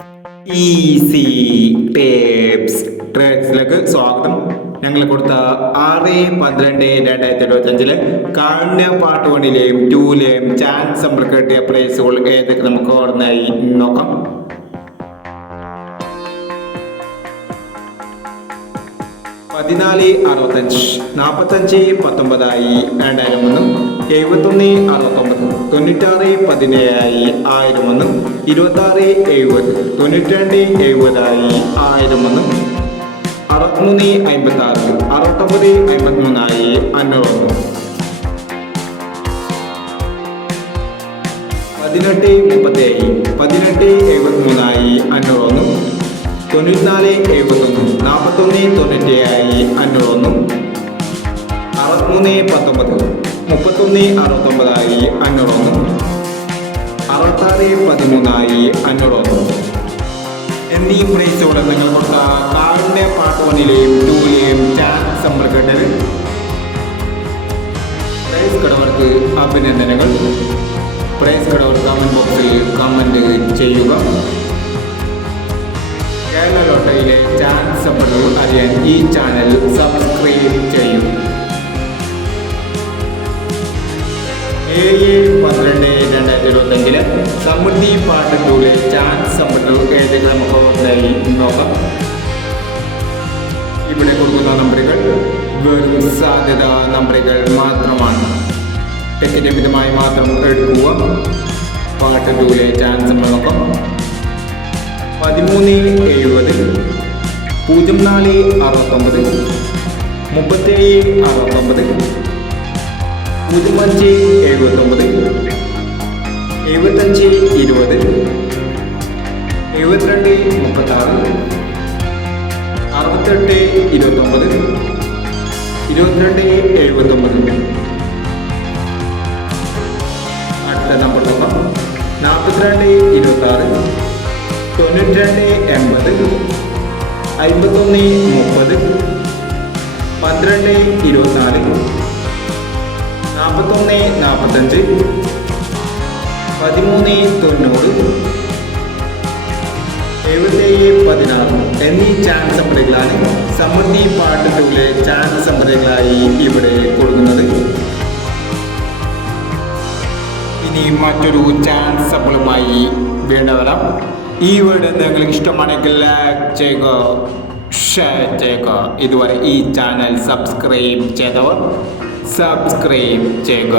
Easy tapes ട്രേഡ്സിലേക്ക് സ്വാഗതം. ഞങ്ങൾ കൊടുത്ത 6/12/2025 കാരുണ്യ പാർട്ട് 1ലെയും 2ലെയും ചാൻസ് നമ്മൾ കിട്ടിയ പ്രൈസുകൾ ഏതൊക്കെ നമുക്ക് ഓർമ്മയായി നോക്കാം. പതിനാല് 65, 45 19 2001, 71 69, 96 17 1001, 26 70, 92 70 1001, 63 56, 69 53 501, 18 37, 18 73 501, 94 71, 41 97 501, 63 19, 31 69 501, 66 13 501 എന്നീ പ്രൈസുകൾ നിങ്ങൾ കൊടുത്ത കാറിൻ്റെ പാർട്ട് 1ലെയും 2ലെയും ചാൻസ് നമ്പർ കേട്ടത്. പ്രൈസ് കടവർക്ക് അഭിനന്ദനങ്ങൾ. പ്രൈസ് കടവർ കമൻറ്റ് ബോക്സിൽ കമൻറ്റ് ചെയ്യുക. കേരള ലോട്ടറിയിലെ ചാൻസ് നമ്പറുകൾ അറിയാൻ ഈ ചാനൽ സബ്സ്ക്രൈബ് ചെയ്യും. 7/12/2025 സമൃദ്ധി പാർട്ട് 2ലെ ചാൻസ് നമ്പറുകൾ ഏതൊക്കെ നമുക്ക് നോക്കാം. ഇവിടെ കൊടുക്കുന്ന നമ്പറുകൾ വെറും സാധ്യത നമ്പറുകൾ മാത്രമാണ്. ടിക്കറ്റ് മിതമായി മാത്രം എടുക്കുക. പാർട്ട് 2ലെ ചാൻസ് നമ്പർ നോക്കാം. 13 70, 04 69, 37 69, 05 79, 75 20, 72 36, 68 29, 22 79. അടുത്ത നമ്പർ നോക്കാം. 42 26, 92 80, 51 30, 12 24, 41 45, 13 90, 77 16 എന്നീ ചാൻസ് നമ്പറുകളാണ് സമൃദ്ധി പാർട്ട് 2ലെ ചാൻസ് നമ്പറുകളായി ഇവിടെ കൊടുക്കുന്നത്. ഇനി മറ്റൊരു ചാൻസ് നമ്പറുമായി വീണ്ടും വരാം. ഈ വീഡിയോ നിങ്ങൾക്ക് ഇഷ്ടമാണെങ്കിൽ ലൈക്ക് ചെയ്യുക, ഷെയർ ചെയ്യുക. ഇതുവരെ ഈ ചാനൽ സബ്സ്ക്രൈബ് ചെയ്തവർ സബ്സ്ക്രൈബ് ചെയ്യുക.